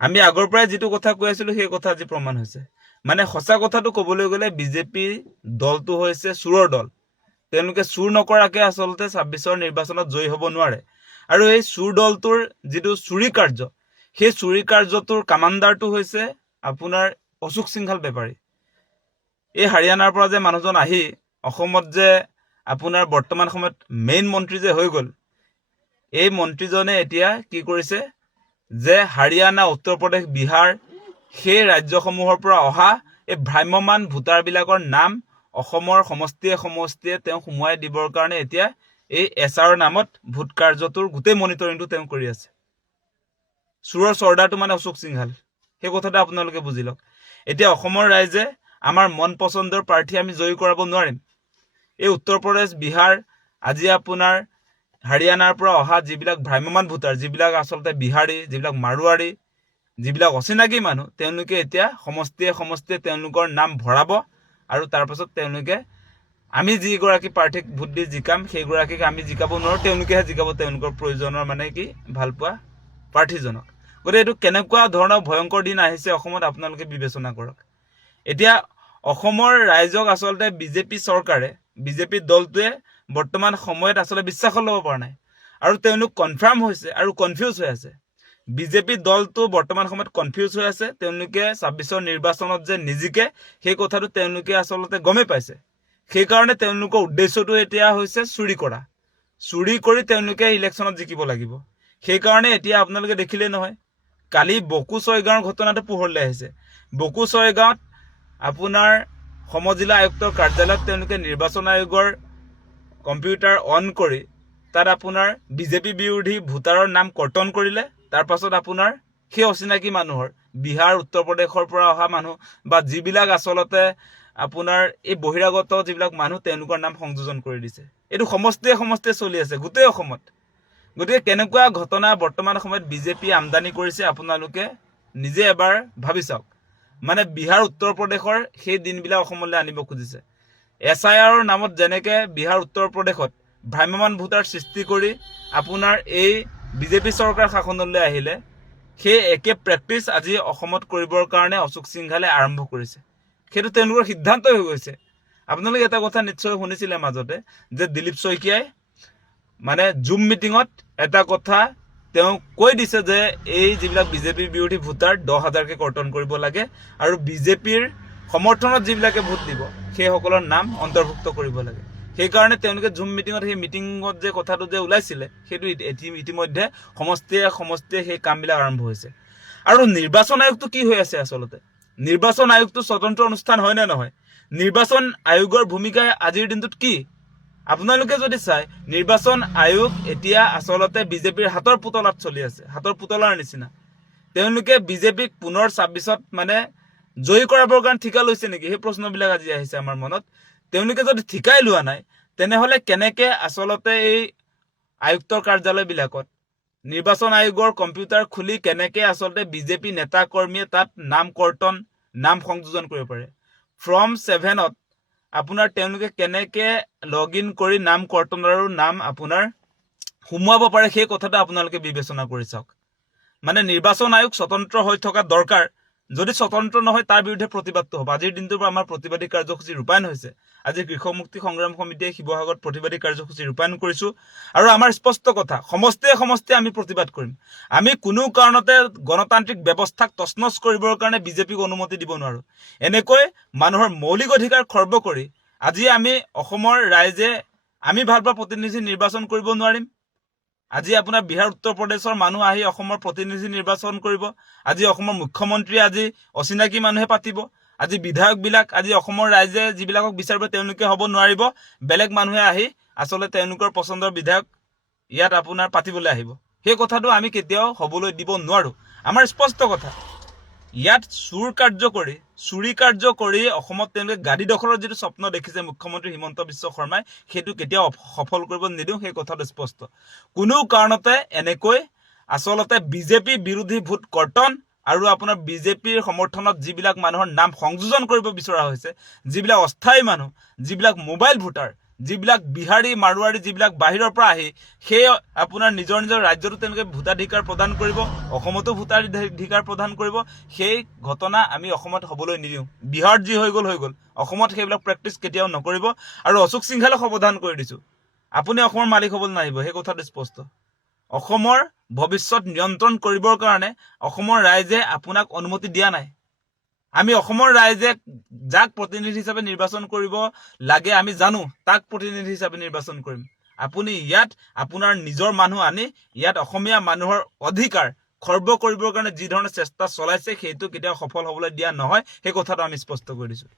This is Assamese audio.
আমি আগৰ পৰাই যিটো কথা কৈ আছিলো সেই কথা আজি প্ৰমাণ হৈছে। মানে সঁচা কথাটো ক'বলৈ গ'লে বিজেপি দলটো হৈছে চোৰৰ দল। তেওঁলোকে চুৰ নকৰাকে আচলতে ২৬ৰ নিৰ্বাচনত জয়ী হ'ব নোৱাৰে। আৰু এই চুৰ দলটোৰ যিটো চুৰি কাৰ্য, সেই চুৰি কাৰ্যটোৰ কামাণ্ডাৰটো হৈছে আপোনাৰ অশোক সিংঘাল বেপাৰী। এই হাৰিয়ানাৰ পৰা যে মানুহজন আহি অসমত যে আপোনাৰ বৰ্তমান সময়ত মেইন মন্ত্ৰী যে হৈ গ'ল, এই মন্ত্ৰীজনে এতিয়া কি কৰিছে যে হাৰিয়ানা, উত্তৰ প্ৰদেশ, বিহাৰ সেই ৰাজ্যসমূহৰ পৰা অহা এই ভ্ৰাম্যমান ভোটাৰবিলাকৰ নাম অসমৰ সমষ্টিয়ে সমষ্টিয়ে তেওঁ সোমোৱাই দিবৰ কাৰণে এতিয়া এই এছআৰৰ নামত ভোট কাৰ্যটোৰ গোটেই মনিটৰিংটো তেওঁ কৰি আছে। চোৰৰ চৰ্দাৰটো মানে অশোক সিংঘাল। সেই কথাটো আপোনালোকে বুজি লওক। এতিয়া অসমৰ ৰাইজে আমাৰ মন পচন্দৰ প্ৰাৰ্থী আমি জয়ী কৰাব নোৱাৰিম। এই উত্তৰ প্ৰদেশ, বিহাৰ, আজি আপোনাৰ হাৰিয়ানাৰ পৰা অহা যিবিলাক ভ্ৰাম্যমান ভোটাৰ, যিবিলাক আচলতে বিহাৰী, যিবিলাক মাৰোৱাৰী, যিবিলাক অচিনাকি মানুহ, তেওঁলোকে এতিয়া সমষ্টিয়ে সমষ্টিয়ে তেওঁলোকৰ নাম ভৰাব আৰু তাৰপাছত তেওঁলোকে আমি যিগৰাকী প্ৰাৰ্থীক ভোট দি জিকাম সেইগৰাকীক আমি জিকাব নোৱাৰোঁ, তেওঁলোকেহে জিকাব তেওঁলোকৰ প্ৰয়োজনৰ মানে কি ভালপোৱা প্ৰাৰ্থীজনক। গতিকে এইটো কেনেকুৱা ধৰণৰ ভয়ংকৰ দিন আহিছে অসমত আপোনালোকে বিবেচনা কৰক। এতিয়া অসমৰ ৰাইজক আচলতে বিজেপি চৰকাৰে, বিজেপি দলটোৱে বৰ্তমান সময়ত আচলতে বিশ্বাসত ল'ব পৰা নাই আৰু তেওঁলোক কনফাৰ্ম হৈছে আৰু কনফিউজ হৈ আছে। বিজেপি দলটো বৰ্তমান সময়ত কনফিউজ হৈ আছে। তেওঁলোকে ২৬ৰ নিৰ্বাচনত যে নিজিকে সেই কথাটো তেওঁলোকে আচলতে গমেই পাইছে। সেইকাৰণে তেওঁলোকৰ উদ্দেশ্যটো এতিয়া হৈছে চুৰি কৰা। চুৰি কৰি তেওঁলোকে ইলেকশ্যনত জিকিব লাগিব। সেইকাৰণে এতিয়া আপোনালোকে দেখিলেই নহয়, কালি বকু ছয়গাঁৱৰ ঘটনাটো পোহৰলৈ আহিছে। বকু ছয়গাঁৱত আপোনাৰ সমজিলা আয়ুক্তৰ কাৰ্যালয়ত তেওঁলোকে নিৰ্বাচন আয়োগৰ কম্পিউটাৰ অন কৰি তাত আপোনাৰ বিজেপি বিৰোধী ভোটাৰৰ নাম কৰ্তন কৰিলে। তাৰ পাছত আপোনাৰ সেই অচিনাকি মানুহৰ বিহাৰ, উত্তৰ প্ৰদেশৰ পৰা অহা মানুহ বা যিবিলাক আচলতে আপোনাৰ এই বহিৰাগত যিবিলাক মানুহ তেওঁলোকৰ নাম সংযোজন কৰি দিছে। এইটো সমষ্টিয়ে সমষ্টিয়ে চলি আছে গোটেই অসমত। গতিকে কেনেকুৱা ঘটনা বৰ্তমান সময়ত বিজেপি আমদানি কৰিছে আপোনালোকে নিজে এবাৰ ভাবি চাওক। মানে বিহাৰ, উত্তৰ প্ৰদেশৰ সেই দিনবিলাক অসমলৈ আনিব খুজিছে। SIRৰ নামত যেনেকে বিহাৰ, উত্তৰ প্ৰদেশত ভ্ৰাম্যমান ভোটাৰ সৃষ্টি কৰি আপোনাৰ এই বিজেপি চৰকাৰ শাসনলৈ আহিলে, সেই একে প্ৰেক্টিচ আজি অসমত কৰিবৰ কাৰণে অশোক সিংঘালে আৰম্ভ কৰিছে। সেইটো তেওঁলোকৰ সিদ্ধান্ত হৈ গৈছে। আপোনালোকে এটা কথা নিশ্চয় শুনিছিলে মাজতে যে দিলীপ শইকীয়াই মানে জুম মিটিঙত এটা কথা তেওঁ কৈ দিছে যে এই যিবিলাক বিজেপি বিৰোধী ভোটাৰ ১০,০০০কে কৰ্তন কৰিব লাগে আৰু বিজেপিৰ সমৰ্থনত যিবিলাকে ভোট দিব সেইসকলৰ নাম অন্তৰ্ভুক্ত কৰিব লাগে। সেইকাৰণে তেওঁলোকে জুম মিটিঙত, সেই মিটিঙত যে কথাটো যে ওলাইছিলে সেইটো ইতিমধ্যে সমষ্টিয়ে সমষ্টিয়ে সেই কামবিলাক আৰম্ভ হৈছে। আৰু নিৰ্বাচন আয়োগটো কি হৈ আছে আচলতে? নিৰ্বাচন আয়োগটো স্বতন্ত্ৰ অনুষ্ঠান হয় নে নহয়? নিৰ্বাচন আয়োগৰ ভূমিকা আজিৰ দিনটোত কি? আপোনালোকে যদি চাই, নিৰ্বাচন আয়োগ এতিয়া আচলতে বিজেপিৰ হাতৰ পুতলাত চলি আছে, হাতৰ পুতলাৰ নিচিনা। তেওঁলোকে বিজেপিক পুনৰ ২৬ত মানে জয়ী কৰাবৰ কাৰণে ঠিকা লৈছে নেকি? সেই প্ৰশ্নবিলাক আজি আহিছে আমাৰ মনত। তেওঁলোকে যদি ঠিকাই লোৱা নাই, তেনেহ'লে কেনেকে আচলতে এই আয়ুক্তৰ কাৰ্যালয়বিলাকত নিৰ্বাচন আয়োগৰ কম্পিউটাৰ খুলি কেনেকে আচলতে বিজেপি নেতা কৰ্মীয়ে তাত নাম কৰ্তন, নাম সংযোজন কৰিব পাৰে? ফৰ্ম 7ত আপোনাৰ তেওঁলোকে কেনেকে লগ ইন কৰি নাম কৰ্তন আৰু নাম আপোনাৰ সোমোৱাব পাৰে সেই কথাটো আপোনালোকে বিবেচনা কৰি চাওক। মানে নিৰ্বাচন আয়োগ স্বতন্ত্ৰ হৈ থকা দৰকাৰ। যদি স্বতন্ত্ৰ নহয় তাৰ বিৰুদ্ধে প্ৰতিবাদটো হ'ব। আজিৰ দিনটোৰ পৰা আমাৰ প্ৰতিবাদী কাৰ্যসূচী ৰূপায়ণ হৈছে। আজি কৃষক মুক্তি সংগ্ৰাম সমিতিয়ে শিৱসাগৰত প্ৰতিবাদী কাৰ্যসূচী ৰূপায়ণ কৰিছোঁ আৰু আমাৰ স্পষ্ট কথা, সমষ্টিয়ে সমষ্টিয়ে আমি প্ৰতিবাদ কৰিম। আমি কোনো কাৰণতে গণতান্ত্ৰিক ব্যৱস্থাক তছনছ কৰিবৰ কাৰণে বিজেপিক অনুমতি দিব নোৱাৰোঁ। এনেকৈ মানুহৰ মৌলিক অধিকাৰ খৰ্ব কৰি আজি আমি অসমৰ ৰাইজে আমি ভাল পোৱা প্ৰতিনিধি নিৰ্বাচন কৰিব নোৱাৰিম। আজি আপোনাৰ বিহাৰ, উত্তৰ প্ৰদেশৰ মানুহ আহি অসমৰ প্ৰতিনিধি নিৰ্বাচন কৰিব। আজি অসমৰ মুখ্যমন্ত্ৰী আজি অচিনাকি মানুহে পাতিব। আজি বিধায়কবিলাক আজি অসমৰ ৰাইজে যিবিলাকক বিচাৰিব তেওঁলোকে হ'ব নোৱাৰিব। বেলেগ মানুহে আহি আচলতে তেওঁলোকৰ পচন্দৰ বিধায়ক ইয়াত আপোনাৰ পাতিবলৈ আহিব। সেই কথাটো আমি কেতিয়াও হ'বলৈ দিব নোৱাৰোঁ। আমাৰ স্পষ্ট কথা, ইয়াত চুৰি কাৰ্য কৰি অসমত তেওঁলোকে গাদী দখলৰ যিটো স্বপ্ন দেখিছে মুখ্যমন্ত্ৰী হিমন্ত বিশ্ব শৰ্মাই, সেইটো কেতিয়াও সফল কৰিব নিদিওঁ। সেই কথাটো স্পষ্ট। কোনো কাৰণতে এনেকৈ আচলতে বিজেপি বিৰোধী ভোট কৰ্তন আৰু আপোনাৰ বিজেপিৰ সমৰ্থনত যিবিলাক মানুহৰ নাম সংযোজন কৰিব বিচৰা হৈছে, যিবিলাক অস্থায়ী মানুহ, যিবিলাক মোবাইল ভোটাৰ, যিবিলাক বিহাৰী মাৰোৱাৰী যিবিলাক বাহিৰৰ পৰা আহি সেই আপোনাৰ নিজৰ নিজৰ ৰাজ্যতো তেওঁলোকে ভোটাধিকাৰ প্ৰদান কৰিব, অসমতো ভোটাধিকাৰ প্ৰদান কৰিব। সেই ঘটনা আমি অসমত হ'বলৈ নিদিওঁ। বিহাৰত যি হৈ গ'ল অসমত সেইবিলাক প্ৰেক্টিচ কেতিয়াও নকৰিব। আৰু অশোক সিংহালক সাৱধান কৰি দিছোঁ, আপুনি অসমৰ মালিক হ'বলৈ নাহিব, সেই কথাটো স্পষ্ট। অসমৰ ভৱিষ্যত নিয়ন্ত্ৰণ কৰিবৰ কাৰণে অসমৰ ৰাইজে আপোনাক অনুমতি দিয়া নাই। আমি অসমৰ ৰাইজে যাক প্ৰতিনিধি হিচাপে নিৰ্বাচন কৰিব লাগে আমি জানো, তাক প্ৰতিনিধি হিচাপে নিৰ্বাচন কৰিম। আপুনি ইয়াত আপোনাৰ নিজৰ মানুহ আনি ইয়াত অসমীয়া মানুহৰ অধিকাৰ খৰ্ব কৰিবৰ কাৰণে যি ধৰণে চেষ্টা চলাইছে সেইটো কেতিয়াও সফল হ'বলৈ দিয়া নহয়, সেই কথাটো আমি স্পষ্ট কৰি দিছোঁ।